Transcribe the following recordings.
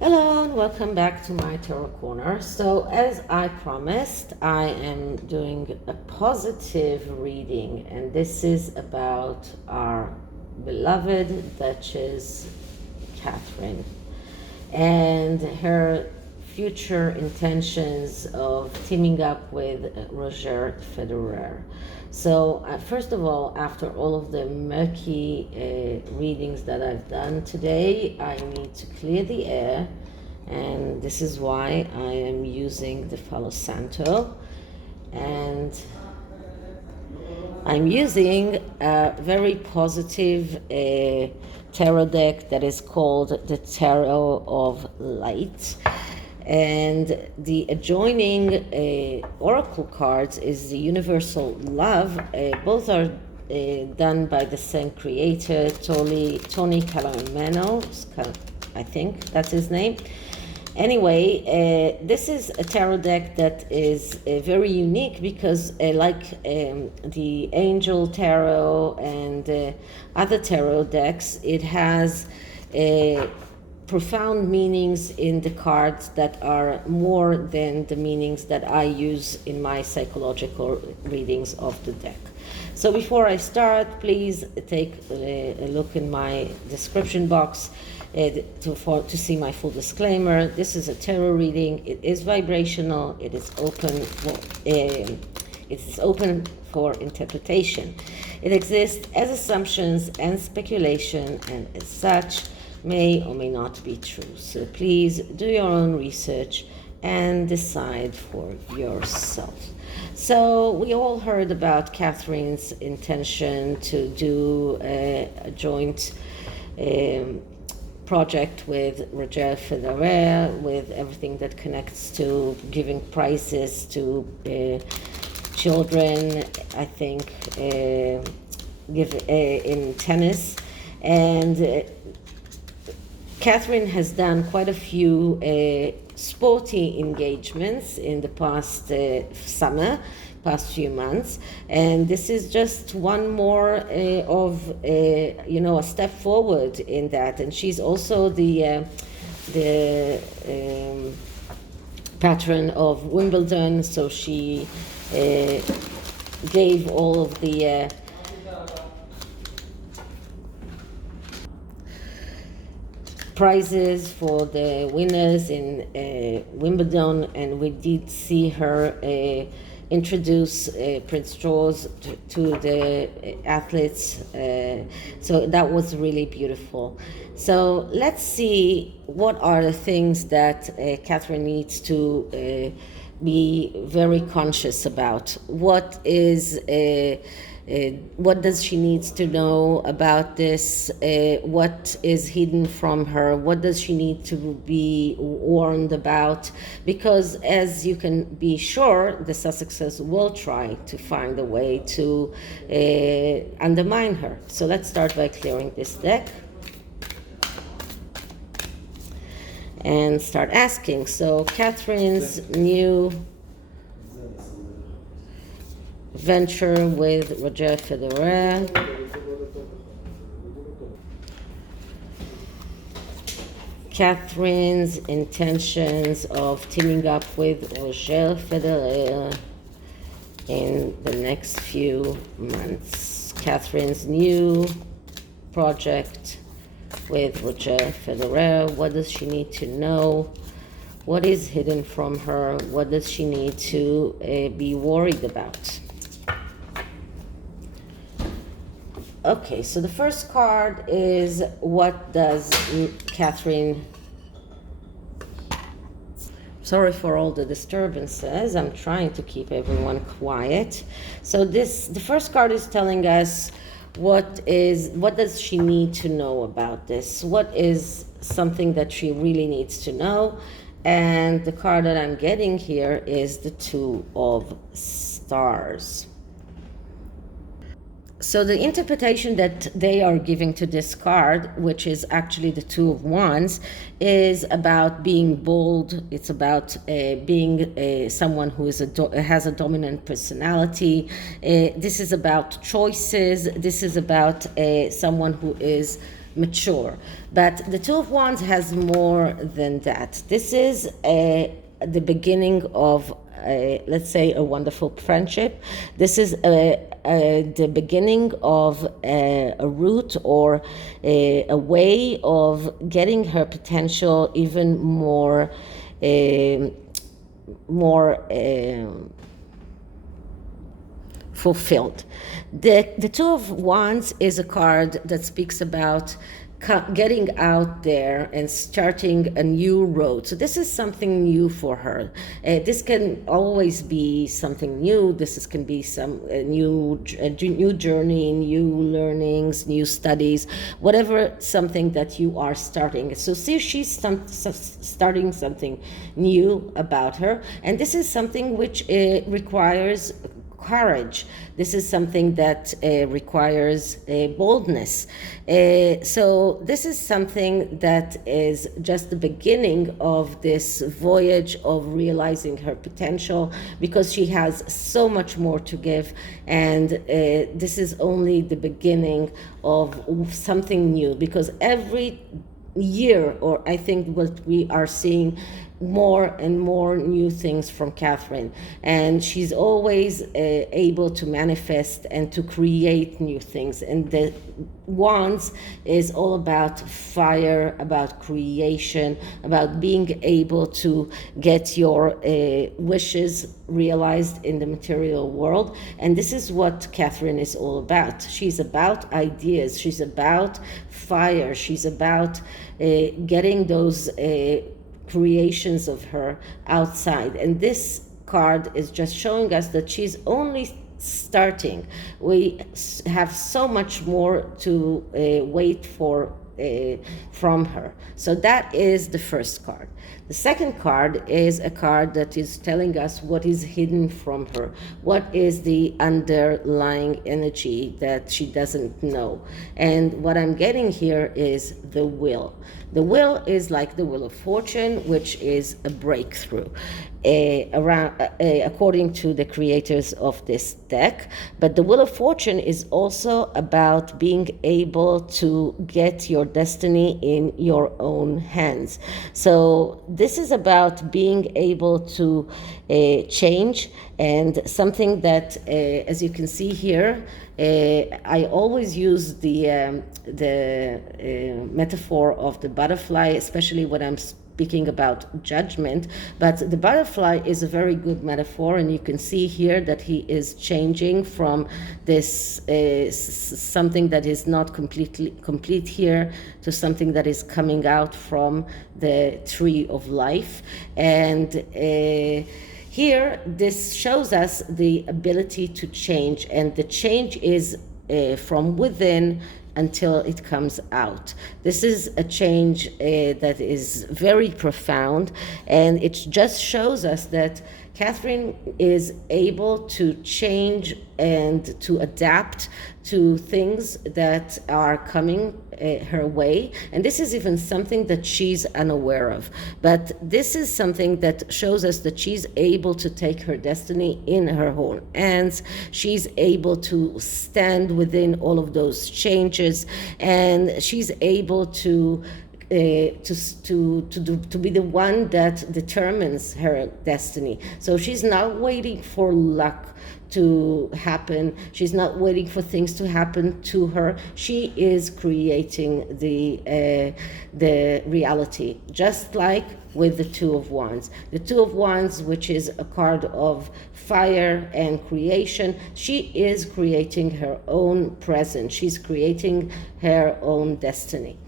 Hello and welcome back to my Tarot Corner. So as I promised, I am doing a positive reading, and this is about our beloved Duchess Catherine and her future intentions of teaming up with Roger Federer. So first of all, after all of the murky readings that I've done today, I need to clear the air, and this is why I am using the Palo Santo, and I'm using a very positive tarot deck that is called the Tarot of Light. And the adjoining oracle cards is the Universal Love. Both are done by the same creator, Tony Calamano, I think that's his name. Anyway, this is a tarot deck that is very unique because like the Angel Tarot and other tarot decks, it has profound meanings in the cards that are more than the meanings that I use in my psychological readings of the deck. So before I start, please take a look in my description box to see my full disclaimer. This is a tarot reading. It is vibrational. It is open for interpretation. It exists as assumptions and speculation, and as such may or may not be true. So please do your own research and decide for yourself. So we all heard about Catherine's intention to do a joint project with Roger Federer, with everything that connects to giving prizes to children, I think, in tennis. And Catherine has done quite a few sporty engagements in the past past few months, and this is just one more of a step forward in that. And she's also the patron of Wimbledon, so she gave all of the prizes for the winners in Wimbledon, and we did see her introduce Prince George to the athletes, so that was really beautiful. So let's see what are the things that Catherine needs to be very conscious about. What does she needs to know about this? What is hidden from her? What does she need to be warned about? Because as you can be sure, the Sussexes will try to find a way to undermine her. So let's start by clearing this deck and start asking. So Catherine's new venture with Roger Federer. Catherine's intentions of teaming up with Roger Federer in the next few months. Catherine's new project with Roger Federer. What does she need to know? What is hidden from her? What does she need to be worried about? Okay, so the first card is, what does Catherine... Sorry for all the disturbances. I'm trying to keep everyone quiet. So the first card is telling us what does she need to know about this? What is something that she really needs to know? And the card that I'm getting here is the Two of Stars. So the interpretation that they are giving to this card, which is actually the Two of Wands, is about being bold. It's about being someone who has a dominant personality. This is about choices. This is about someone who is mature. But the Two of Wands has more than that. This is the beginning of let's say a wonderful friendship. This is the beginning of a route or a way of getting her potential even more fulfilled. The Two of Wands is a card that speaks about getting out there and starting a new road. So this is something new for her. This can always be something new. Can be some new journey, new learnings, new studies, whatever, something that you are starting. So see, she's starting something new about her, and this is something which requires courage. This is something that requires boldness. So this is something that is just the beginning of this voyage of realizing her potential, because she has so much more to give, and this is only the beginning of something new, because every year, or I think what we are seeing more and more new things from Catherine, and she's always able to manifest and to create new things. And the Wands is all about fire, about creation, about being able to get your wishes realized in the material world. And this is what Catherine is all about. She's about ideas, she's about fire, she's about getting those creations of her outside. And this card is just showing us that she's only starting. We have so much more to wait for from her. So that is the first card. The second card is a card that is telling us what is hidden from her, what is the underlying energy that she doesn't know. And what I'm getting here is the will. The will is like the Wheel of Fortune, which is a breakthrough, according to the creators of this deck. But the Wheel of Fortune is also about being able to get your destiny in your own hands. So this is about being able to change, and something that, as you can see here, I always use the metaphor of the butterfly, especially when I'm speaking about judgment. But the butterfly is a very good metaphor, and you can see here that he is changing from this something that is not complete here to something that is coming out from the tree of life. And here, this shows us the ability to change, and the change is from within until it comes out. This is a change that is very profound, and it just shows us that Catherine is able to change and to adapt to things that are coming her way. And this is even something that she's unaware of. But this is something that shows us that she's able to take her destiny in her own hands. She's able to stand within all of those changes, and she's able to be the one that determines her destiny. So she's not waiting for luck to happen. She's not waiting for things to happen to her. She is creating the reality, just like with the Two of Wands. The Two of Wands, which is a card of fire and creation, she is creating her own present. She's creating her own destiny.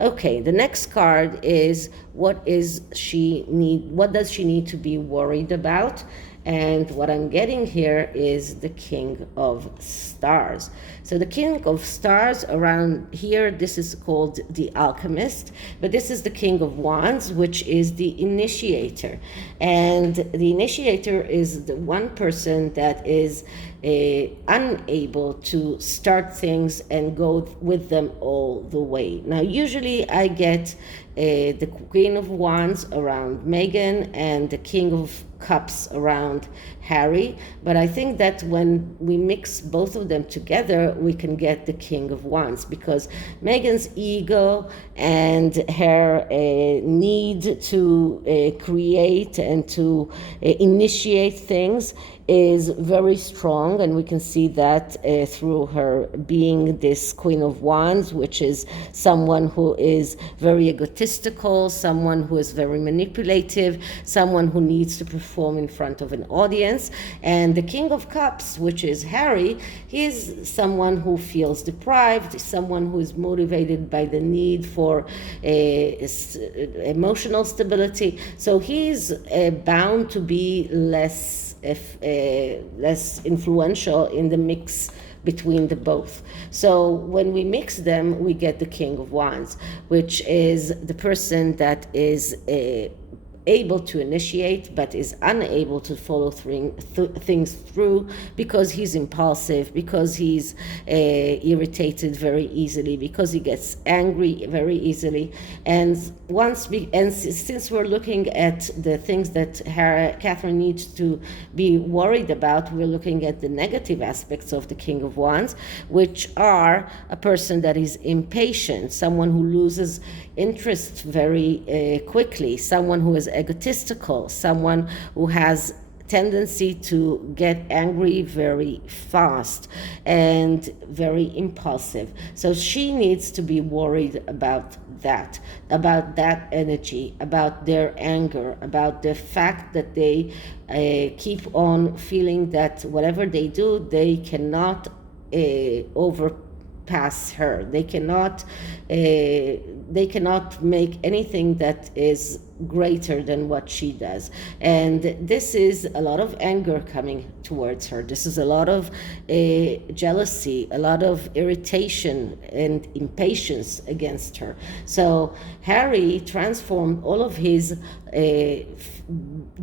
Okay, the next card is what does she need to be worried about? And what I'm getting here is the King of Stars. So the King of Stars around here, this is called the Alchemist, but this is the King of Wands, which is the initiator. And the initiator is the one person that is unable to start things and go with them all the way. Now, usually I get the Queen of Wands around Meghan and the King of Cups around Harry, but I think that when we mix both of them together, we can get the King of Wands, because Meghan's ego and her need to create and to initiate things is very strong, and we can see that through her being this Queen of Wands, which is someone who is very egotistical, someone who is very manipulative, someone who needs to perform in front of an audience. And the King of Cups, which is Harry, he's someone who feels deprived, someone who is motivated by the need for emotional stability. So he's bound to be less influential in the mix between the both. So when we mix them, we get the King of Wands, which is the person that is able to initiate but is unable to follow things through, because he's impulsive, because he's irritated very easily, because he gets angry very easily. And since we're looking at the things that Catherine needs to be worried about, we're looking at the negative aspects of the King of Wands, which are a person that is impatient, someone who loses interest very quickly, someone who is egotistical, someone who has tendency to get angry very fast and very impulsive. So she needs to be worried about that energy, about their anger, about the fact that they keep on feeling that whatever they do, they cannot overpass her. They cannot make anything that is greater than what she does. And this is a lot of anger coming towards her. This is a lot of jealousy, a lot of irritation and impatience against her. So Harry transformed all of his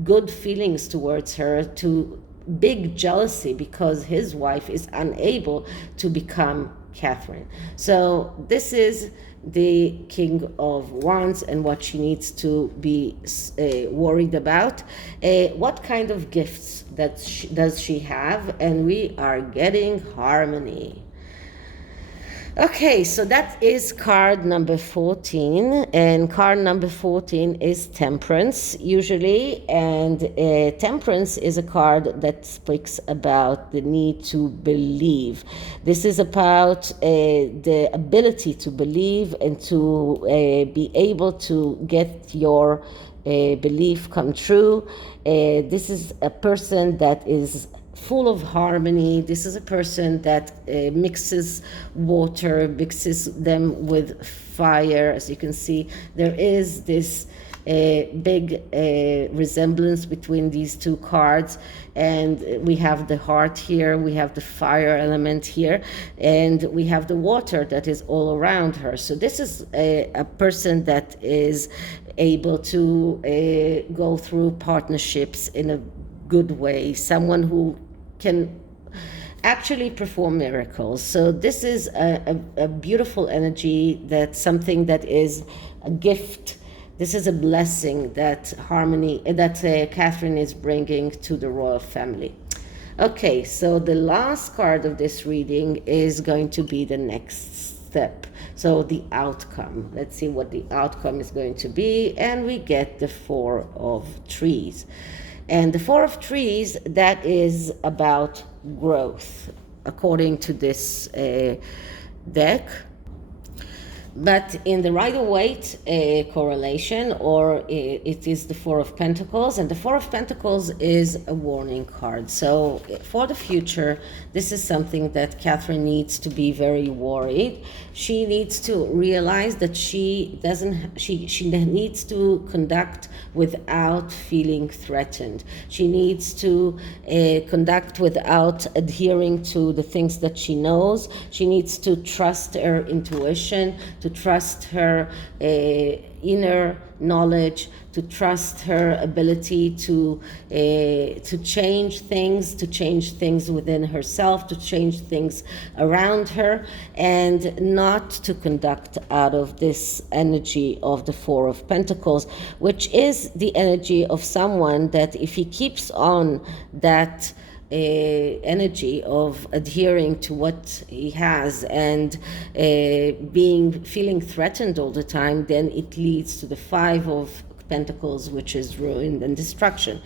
good feelings towards her to big jealousy, because his wife is unable to become Catherine. So this is the King of Wands and what she needs to be worried about. What kind of gifts does she have? And we are getting harmony. Okay, so that is card number 14, and card number 14 is Temperance usually, and Temperance is a card that speaks about the need to believe. This is about the ability to believe and to be able to get your belief come true. This is a person that is full of harmony. This is a person that mixes water, mixes them with fire. As you can see, there is this big resemblance between these two cards, and we have the heart here, we have the fire element here, and we have the water that is all around her. So this is a person that is able to go through partnerships in a good way, someone who can actually perform miracles. So this is a beautiful energy, that's something that is a gift. This is a blessing that Catherine is bringing to the royal family. Okay, so the last card of this reading is going to be the next step. So the outcome. Let's see what the outcome is going to be. And we get the Four of Trees. And the Four of Trees, that is about growth, according to this deck. But in the Rider-Waite correlation, or it is the Four of Pentacles, and the Four of Pentacles is a warning card. So for the future, this is something that Catherine needs to be very worried. She needs to realize that she needs to conduct without feeling threatened. She needs to conduct without adhering to the things that she knows. She needs to trust her intuition, to trust her inner knowledge, to trust her ability to change things within herself, to change things around her, and not to conduct out of this energy of the Four of Pentacles, which is the energy of someone that if he keeps on that energy of adhering to what he has and feeling threatened all the time, then it leads to the Five of Pentacles, which is ruin and destruction.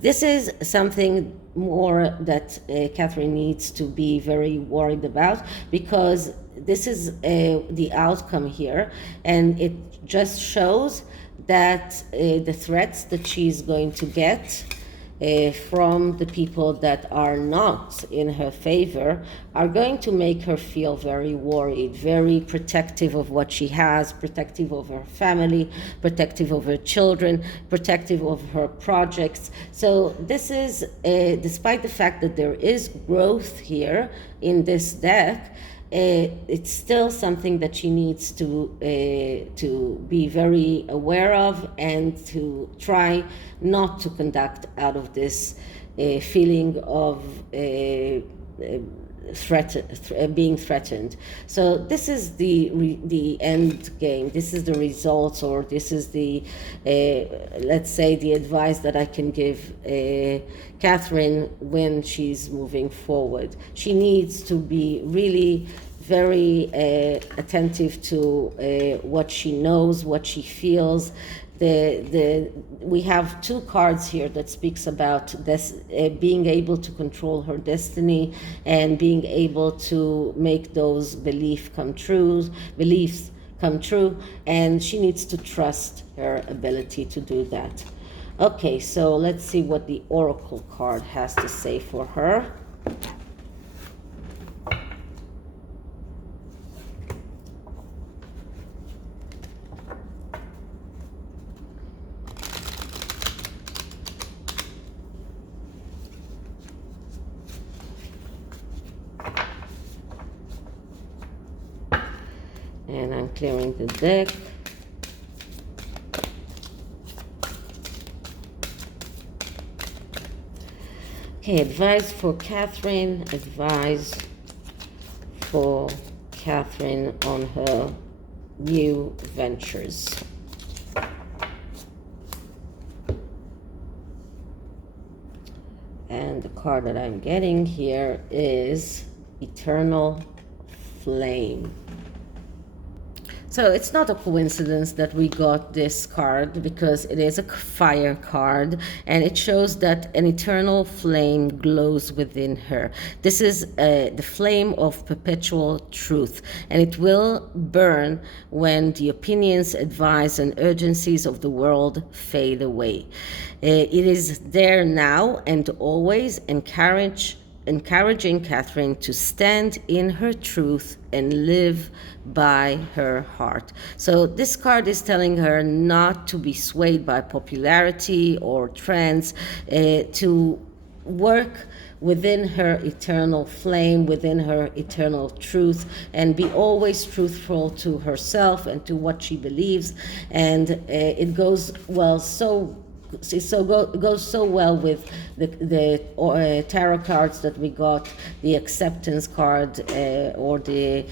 This is something more that Catherine needs to be very worried about, because this is the outcome here, and it just shows that the threats that she's going to get from the people that are not in her favor are going to make her feel very worried, very protective of what she has, protective of her family, protective of her children, protective of her projects. So this is, despite the fact that there is growth here in this deck, it's still something that she needs to be very aware of, and to try not to conduct out of this feeling of being threatened. So this is the end game. This is the results, or this is the let's say the advice that I can give Catherine when she's moving forward. She needs to be really very attentive to what she knows, what she feels. We have two cards here that speaks about this, being able to control her destiny and being able to make those beliefs come true, and she needs to trust her ability to do that. Okay, so let's see what the Oracle card has to say for her. And I'm clearing the deck. Okay, advice for Catherine. Advice for Catherine on her new ventures. And the card that I'm getting here is Eternal Flame. So it's not a coincidence that we got this card, because it is a fire card, and it shows that an eternal flame glows within her. This is the flame of perpetual truth, and it will burn when the opinions, advice, and urgencies of the world fade away. It is there now and always, encouraging Catherine to stand in her truth and live by her heart. So this card is telling her not to be swayed by popularity or trends, to work within her eternal flame, within her eternal truth, and be always truthful to herself and to what she believes. And it goes well it goes so well with the tarot cards that we got, the acceptance card, or the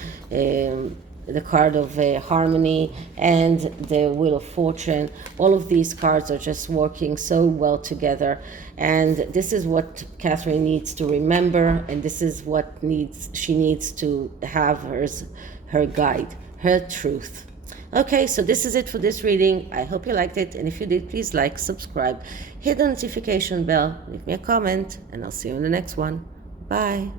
card of harmony, and the Wheel of Fortune. All of these cards are just working so well together, and this is what Catherine needs to remember, and this is what she needs to have her guide, her truth. Okay, so this is it for this reading. I hope you liked it, and if you did, please like, subscribe, hit the notification bell, leave me a comment, and I'll see you in the next one. Bye.